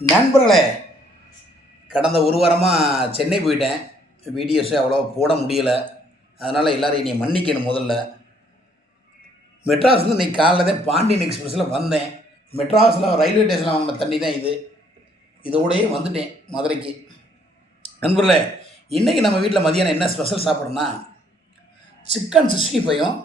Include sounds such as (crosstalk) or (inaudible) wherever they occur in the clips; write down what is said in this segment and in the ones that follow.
நண்பர்களே கடந்த ஒரு வாரமாக சென்னை போயிட்டேன். வீடியோஸே அவ்வளோ போட முடியலை. அதனால் எல்லோரும் என்னை மன்னிக்கணும் முதல்ல. மெட்ராஸ்லேருந்து இன்றைக்கி காலைல தான் பாண்டியன் எக்ஸ்பிரஸில் வந்தேன். மெட்ராஸில் ரயில்வே ஸ்டேஷனில் வாங்கின தண்ணி தான் இது. இதோடையே வந்துட்டேன் மதுரைக்கு. நண்பர்களே இன்றைக்கி நம்ம வீட்டில் மதியானம் என்ன ஸ்பெஷல் சாப்பிட்றோன்னா சிக்கன் சிக்ஸ்டி ஃபைவும்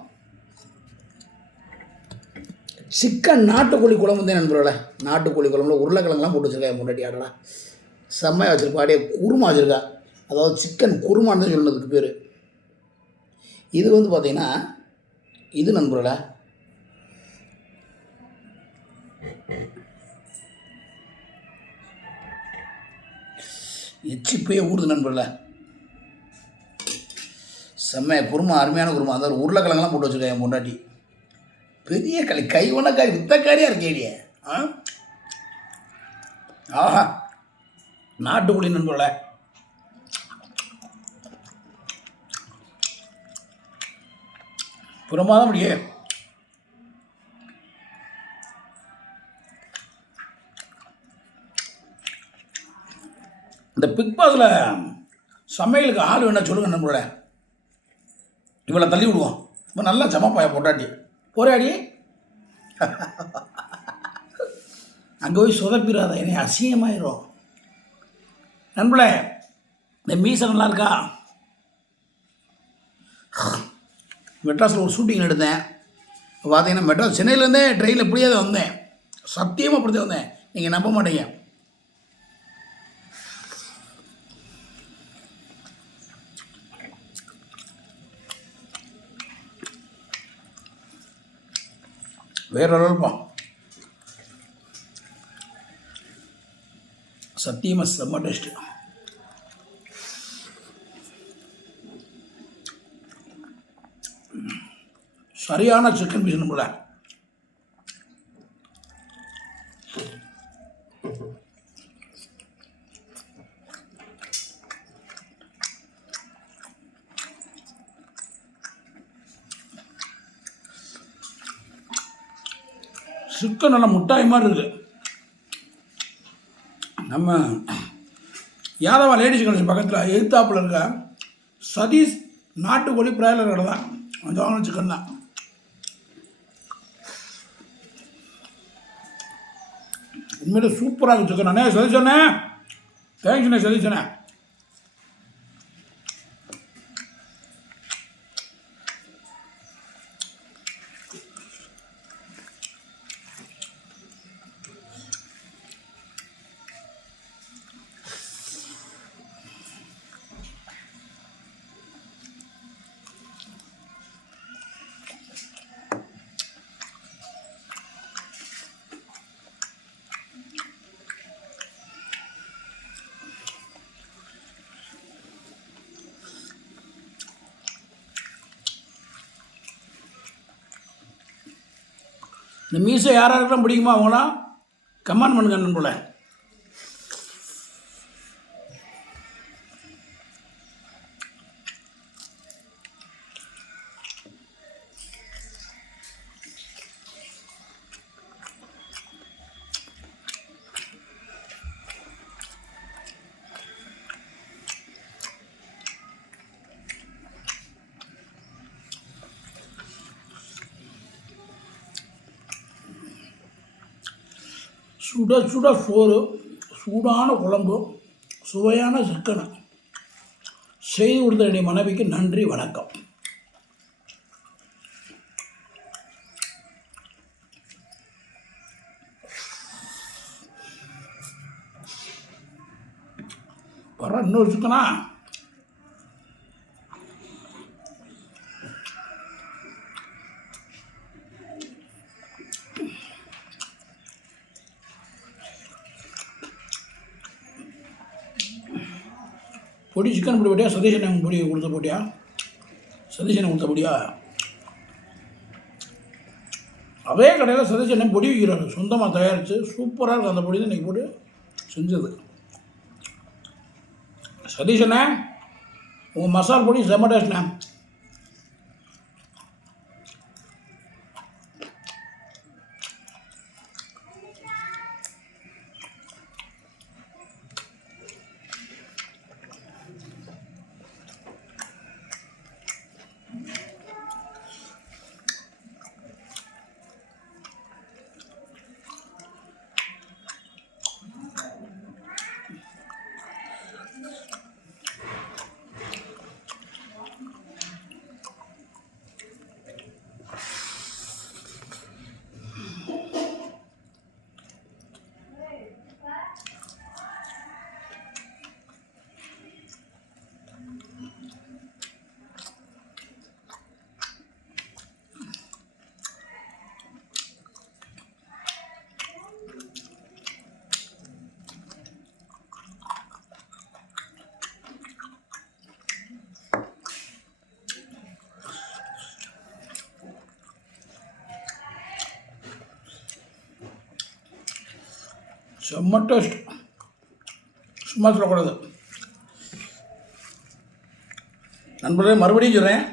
சிக்கன் நாட்டுக்கோழி குழம்பு தான் நண்பர்களே. நாட்டுக்கோழி குழம்புல உருளைக்கிழங்குலாம் போட்டு வச்சுருக்கேன் முன்னாடி ஆடலாம் செம்மையாக வச்சுருப்பா. அப்படியே குருமா வச்சுருக்கா. அதாவது சிக்கன் குருமான்னு தான் சொன்னதுக்கு பேர். இது வந்து பார்த்திங்கன்னா இது நண்பர்களே. எச்சிப்பே ஊறுது நண்பர்களே. செம்மையா குருமா அருமையான குருமா. அதாவது உருளைக்கிழங்கெல்லாம் போட்டு வச்சுருக்கேன் என் பொண்டாட்டி. பெரிய களி கை ஒன்றக்காய் வித்தக்காரியாக இருக்கேடியே ஆ? ஆஹா. நாட்டுக்குடி நண்பர்களே. பிரமாதம் முடியே. இந்த பிக் பாஸில் சமையலுக்கு ஆள் வேணா சொல்லுங்க நம்மளோட இவளை தள்ளி விடுவோம். இப்போ நல்லா சமப்பாய பொட்டாட்டி போராடி. அங்கே போய் சொதப்பிடாத என்னை அசிங்கமாயிரும். நண்பளே இந்த மீசை நல்லா இருக்கா? மெட்ராஸில் ஒரு ஷூட்டிங் எடுத்தேன் பார்த்தீங்கன்னா மெட்ராஸ் சென்னையிலேருந்தே ட்ரெயினில் இப்படியே வந்தேன். சத்தியமாக அப்படி வந்தேன். நீங்கள் நம்ப மாட்டீங்க. வேற லெவல்ப்பா சத்தியமாக செம்ம டேஸ்ட்டு சரியான சிக்கன் பீஸ் நம்மளை. சிக்கன் நல்லா முட்டாய் மாதிரி இருக்கு. நம்ம யாதவா லேடிஸ் காலேஜ் பக்கத்தில் எழுத்தாப்பில் இருக்க சதீஷ் நாட்டுக்கோழி பிராய்லர் கடை தான். அந்த வாங்கின சிக்கன் தான். உண்மையிலே சூப்பராக இருக்கு சிக்கன். அண்ணே சதீஷ் அண்ணே. தேங்க்ஸ் அண்ணே சதீஷ் அண்ணே. இந்த மீசை யார் யாருக்கெல்லாம் பிடிக்குமா அவங்களாம் கமெண்ட் பண்ணுங்க நண்பர்களே. சுட சுட சோறு சூடான குழம்பு சுவையான சிக்கனை. செய்து கொடுத்த மனைவிக்கு நன்றி வணக்கம். வர இன்னொரு சிக்கனா? பொடி சிக்கன் பொடி போட்டியா? சதீஷன் பொடி கொடுத்த போட்டியா? சதீஷன் கொடுத்த பொடியா? அதே கடையில் சதீஷன் பொடி வைக்கிறாரு. சொந்தமாக தயாரித்து சூப்பராக இருக்கும் அந்த பொடி தான் இன்றைக்கி போட்டு செஞ்சது. சதீஷண்ணே உங்கள் மசால் பொடி செம்ம டேஸ்ட்ண்ணே செம்ம டேஸ்ட் சும்மா சொல்லக்கூடாது. நண்பர்களே மறுபடியும் சொல்கிறேன்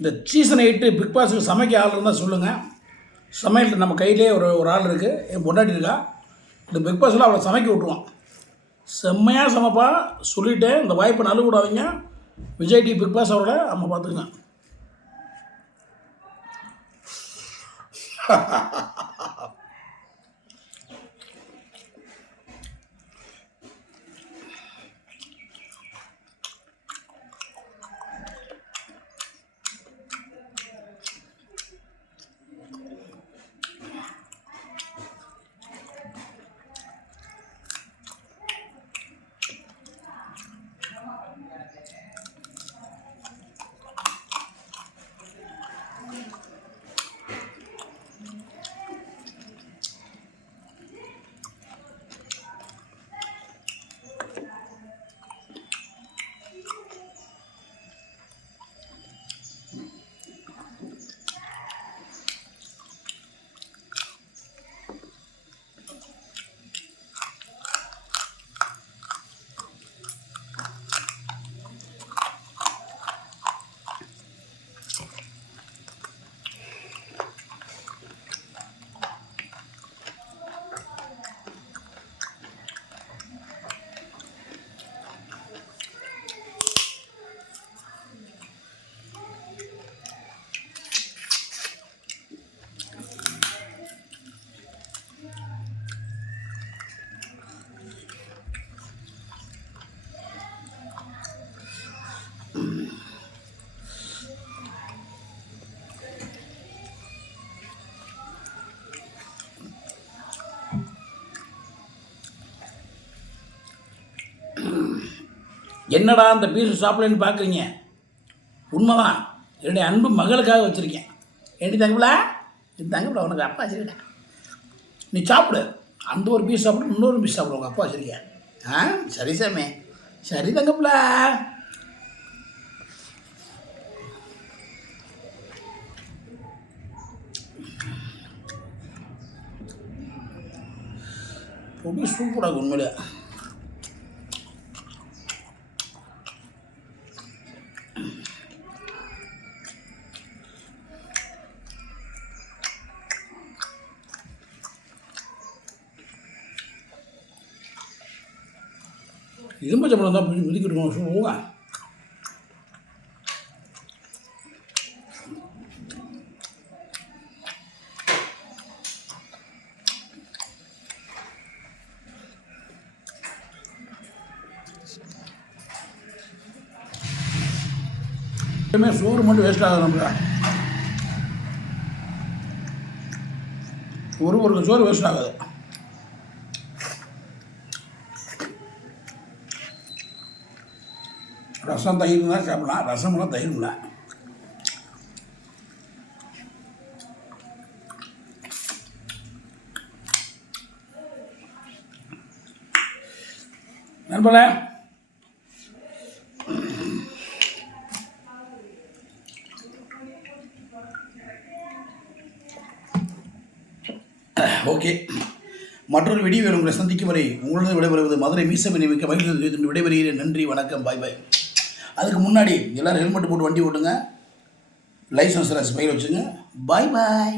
இந்த சீசன் எயிட்டு பிக் பாஸுக்கு சமைக்க ஆள் இருந்தால் சொல்லுங்கள் சமையல் நம்ம கையிலே ஒரு ஒரு ஆள் இருக்குது என் பொண்டாட்டி இருக்கா. இந்த பிக் பாஸில் அவளை சமைக்க விட்ருவான் செம்மையாக சமைப்பா. சொல்லிட்டேன். இந்த வாய்ப்பை நல்ல விடாதீங்க விஜய் டி பிக் பாஸ் அவரோட அம்மா பார்த்துக்குங்க. (laughs) என்னடா அந்த பீஸ் சாப்பிடலன்னு பார்க்குறீங்க? உண்மைதான். என்னுடைய அன்பு மகளுக்காக வச்சுருக்கேன். ஏண்டி தங்கப்பில இது தங்கப்பில உனக்கு அப்பா வச்சுருக்கேன் நீ சாப்பிடு. அந்த ஒரு பீஸ் சாப்பிடு இன்னொரு பீஸ் சாப்பிடு உங்கள் அப்பா வச்சுருக்கேன். ஆ சரி சாமி. சரி தங்கப்பில பொடி சூப்பராக உண்மையிலே. எலும்பச்சம்பளம் தான் பிடி மிதிக்கிட்டு சொல்லுவோங்க எப்பவுமே சோறு மட்டும் வேஸ்ட் ஆகுது நமக்கு ஒரு ஒரு சோறு வேஸ்ட் ஆகுது. ரசம் தயிர் தான் சாப்பிடலாம் ரசம்லாம் தயிர் இல்லை நண்பர்களே ஓகே. மற்றொரு வீடியோவில் உங்களை சந்திக்கும் வரை உங்களது விடைபெறுவது மதுரை மீசமணி மிக்க மகிழ்ச்சி விடைபெறுகிறேன். நன்றி வணக்கம் பாய் பாய். அதுக்கு முன்னாடி எல்லோரும் ஹெல்மெட் போட்டு வண்டி ஓட்டுங்க. லைசன்ஸில் ஸ்மைல் வச்சுங்க. பாய் பாய்